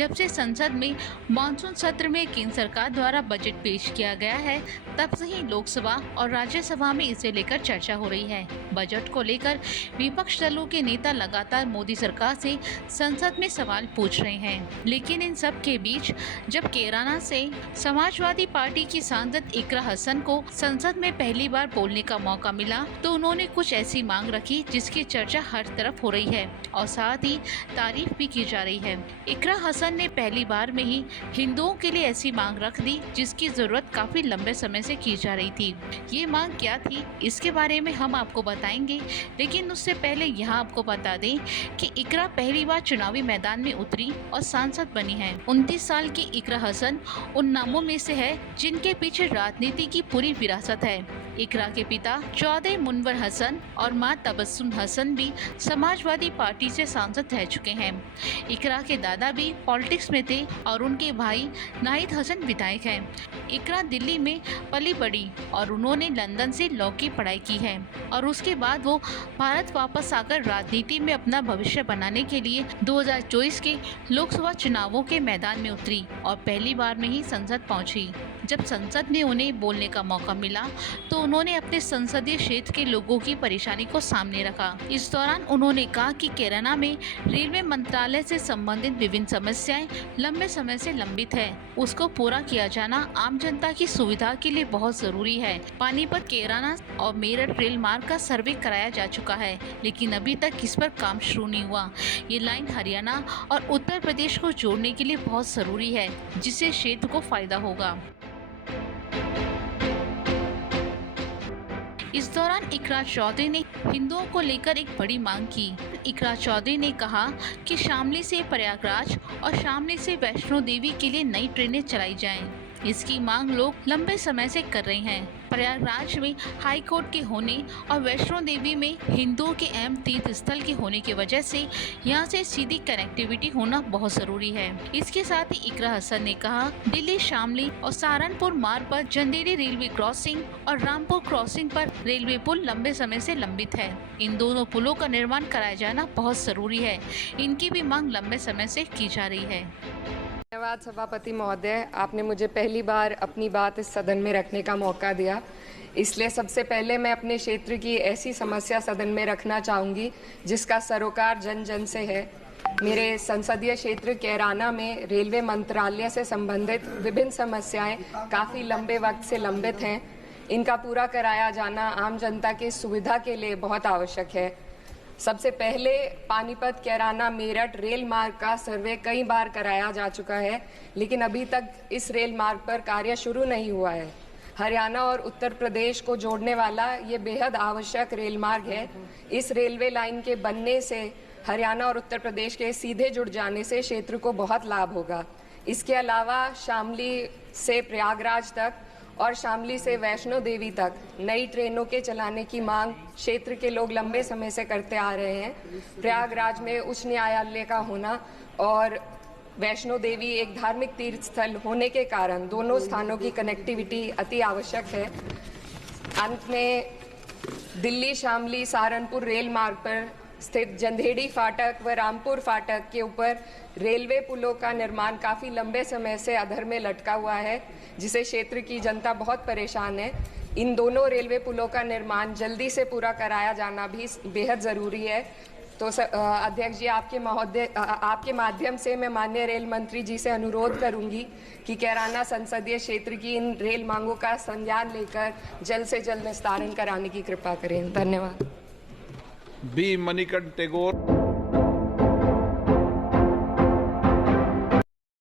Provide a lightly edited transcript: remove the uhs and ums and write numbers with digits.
जब से संसद में मानसून सत्र में केंद्र सरकार द्वारा बजट पेश किया गया है, तब से ही लोकसभा और राज्यसभा में इसे लेकर चर्चा हो रही है। बजट को लेकर विपक्ष दलों के नेता लगातार मोदी सरकार से संसद में सवाल पूछ रहे हैं, लेकिन इन सब के बीच जब कैराना से समाजवादी पार्टी की सांसद इकरा हसन को संसद में पहली बार बोलने का मौका मिला, तो उन्होंने कुछ ऐसी मांग रखी जिसकी चर्चा हर तरफ हो रही है और साथ ही तारीफ भी की जा रही है। इकरा हसन ने पहली बार में ही हिंदुओं के लिए ऐसी मांग रख दी जिसकी जरूरत काफी लंबे समय से की जा रही थी। ये मांग क्या थी, इसके बारे में हम आपको बताएंगे, लेकिन उससे पहले यहाँ आपको बता दें कि इकरा पहली बार चुनावी मैदान में उतरी और सांसद बनी है। 29 साल की इकरा हसन उन नामों में से है जिनके पीछे राजनीति की पूरी विरासत है। इकरा के पिता चौधरी मुनव्वर हसन और मां तबस्सुम हसन भी समाजवादी पार्टी से सांसद रह चुके हैं। इकरा के दादा भी पॉलिटिक्स में थे और उनके भाई नाहिद हसन विधायक हैं। इकरा दिल्ली में पली बड़ी और उन्होंने लंदन से लॉ की पढ़ाई की है और उसके बाद वो भारत वापस आकर राजनीति में अपना भविष्य बनाने के लिए 2024 के लोकसभा चुनावों के मैदान में उतरी और पहली बार में ही संसद पहुंची। जब संसद में उन्हें बोलने का मौका मिला तो उन्होंने अपने संसदीय क्षेत्र के लोगों की परेशानी को सामने रखा। इस दौरान उन्होंने कहा कि कैराना में रेलवे मंत्रालय से संबंधित विभिन्न समस्याएं लंबे समय से लंबित है, उसको पूरा किया जाना आम जनता की सुविधा के लिए बहुत जरूरी है। पानीपत, कैराना और मेरठ रेल मार्ग का सर्वे कराया जा चुका है, लेकिन अभी तक इस पर काम शुरू नहीं हुआ। ये लाइन हरियाणा और उत्तर प्रदेश को जोड़ने के लिए बहुत जरूरी है, जिससे क्षेत्र को फायदा होगा। इस दौरान इकरा चौधरी ने हिंदुओं को लेकर एक बड़ी मांग की। इकरा चौधरी ने कहा कि शामली से प्रयागराज और शामली से वैष्णो देवी के लिए नई ट्रेनें चलाई जाएं। इसकी मांग लोग लंबे समय से कर रहे हैं। प्रयागराज में हाई कोर्ट के होने और वैष्णो देवी में हिंदुओं के अहम तीर्थ स्थल के होने की वजह से यहाँ से सीधी कनेक्टिविटी होना बहुत जरूरी है। इसके साथ ही इकरा हसन ने कहा, दिल्ली शामली और सहारनपुर मार्ग पर जंदेरी रेलवे क्रॉसिंग और रामपुर क्रॉसिंग पर रेलवे पुल लंबे समय से लंबित है। इन दोनों पुलों का निर्माण कराया जाना बहुत जरूरी है। इनकी भी मांग लंबे समय से की जा रही है। धन्यवाद सभापति महोदय, आपने मुझे पहली बार अपनी बात इस सदन में रखने का मौका दिया। इसलिए सबसे पहले मैं अपने क्षेत्र की ऐसी समस्या सदन में रखना चाहूँगी जिसका सरोकार जन जन से है। मेरे संसदीय क्षेत्र कैराना में रेलवे मंत्रालय से संबंधित विभिन्न समस्याएं काफ़ी लंबे वक्त से लंबित हैं। इनका पूरा कराया जाना आम जनता की सुविधा के लिए बहुत आवश्यक है। सबसे पहले पानीपत, कैराना, मेरठ रेल मार्ग का सर्वे कई बार कराया जा चुका है, लेकिन अभी तक इस रेल मार्ग पर कार्य शुरू नहीं हुआ है। हरियाणा और उत्तर प्रदेश को जोड़ने वाला ये बेहद आवश्यक रेल मार्ग है। इस रेलवे लाइन के बनने से हरियाणा और उत्तर प्रदेश के सीधे जुड़ जाने से क्षेत्र को बहुत लाभ होगा। इसके अलावा शामली से प्रयागराज तक और शामली से वैष्णो देवी तक नई ट्रेनों के चलाने की मांग क्षेत्र के लोग लंबे समय से करते आ रहे हैं। प्रयागराज में उच्च न्यायालय का होना और वैष्णो देवी एक धार्मिक तीर्थ स्थल होने के कारण दोनों स्थानों की कनेक्टिविटी अति आवश्यक है। अंत में दिल्ली शामली सहारनपुर रेल मार्ग पर स्थित जंदेड़ी फाटक व रामपुर फाटक के ऊपर रेलवे पुलों का निर्माण काफ़ी लंबे समय से अधर में लटका हुआ है, जिसे क्षेत्र की जनता बहुत परेशान है। इन दोनों रेलवे पुलों का निर्माण जल्दी से पूरा कराया जाना भी बेहद ज़रूरी है। तो अध्यक्ष जी, आपके माध्यम से मैं माननीय रेल मंत्री जी से अनुरोध करूंगी कि कैराना संसदीय क्षेत्र की इन रेल मांगों का संज्ञान लेकर जल्द से जल्द निस्तारण कराने की कृपा करें। धन्यवाद। बी मणिकंठ टेगोर।